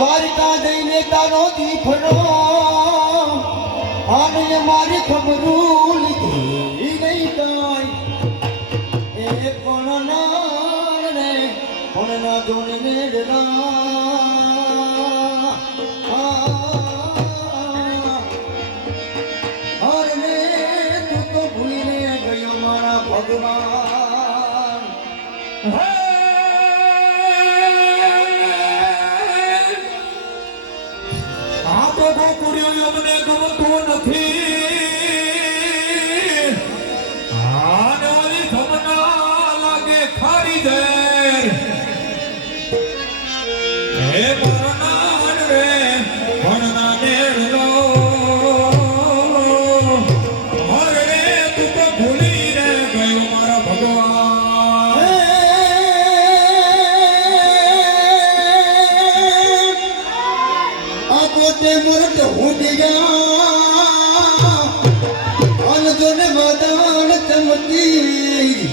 વારતા જઈને તારો દીફરો આને મારી ખબરું લીધી નહીં કાંઈ. એ કોણ ના? રે કોણ ના જોને મેળના ભગવાન. તે મુરત હું ગયા અનજોન વદાણ ચમકી.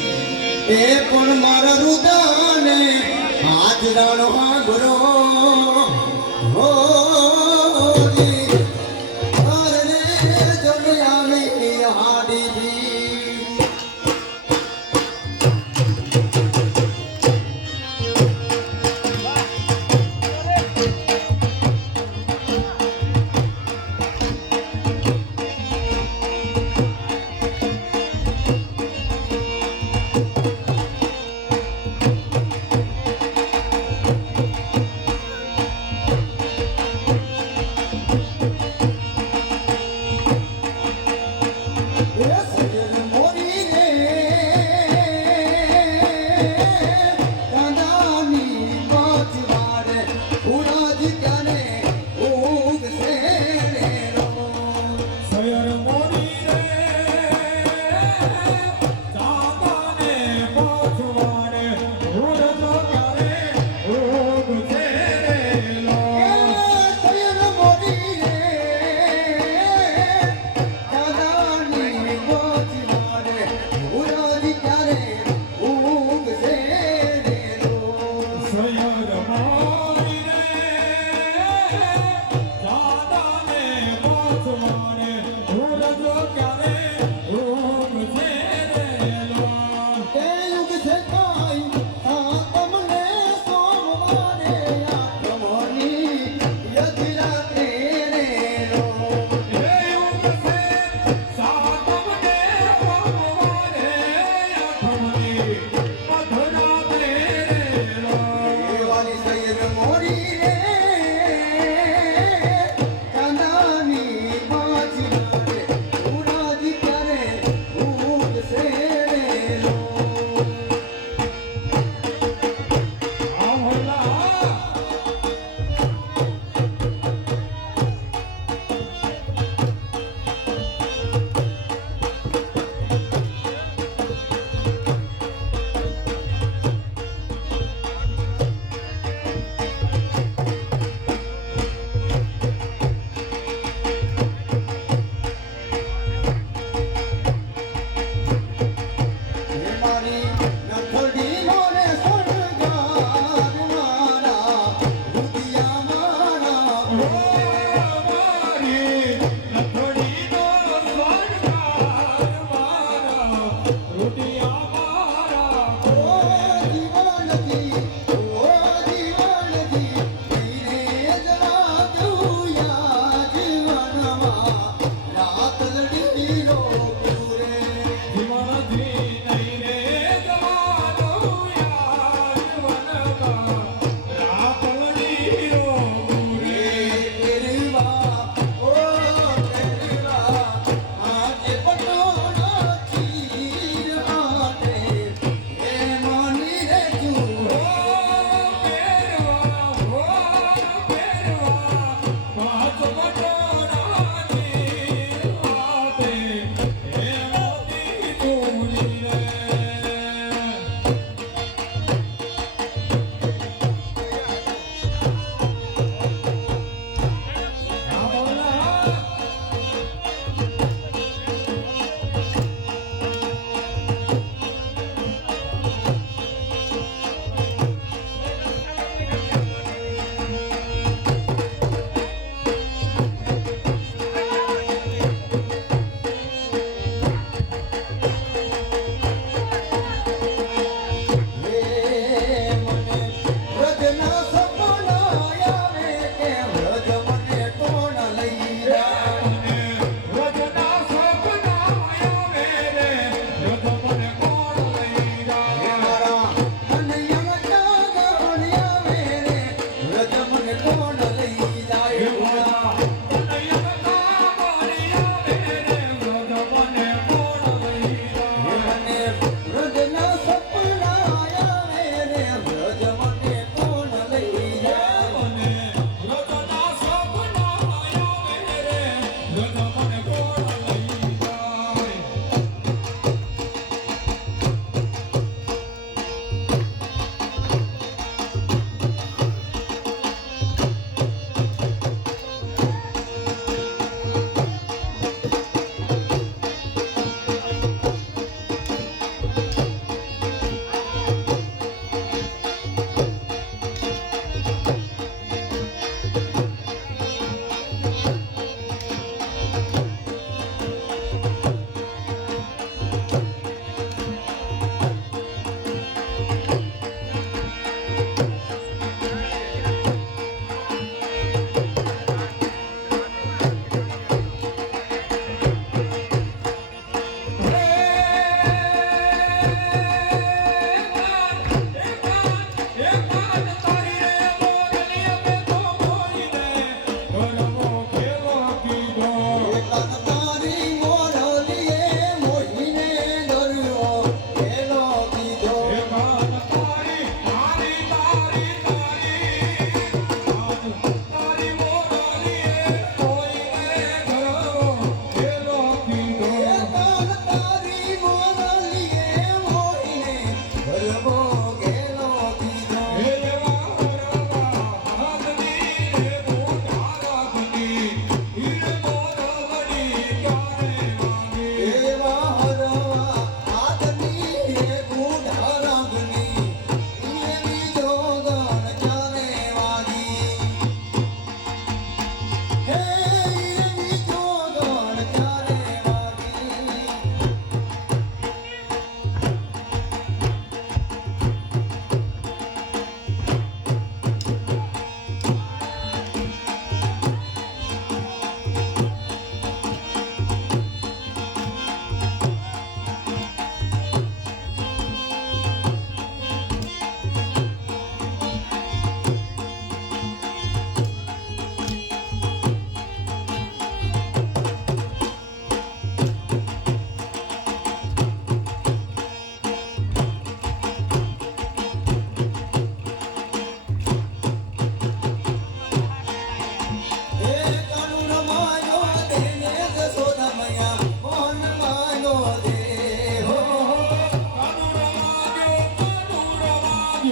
એ પણ મારા રુદાને આજ રાણવા ગુરો હો.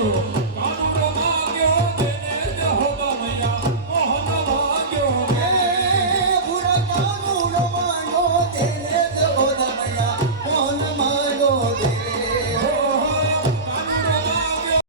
Oh.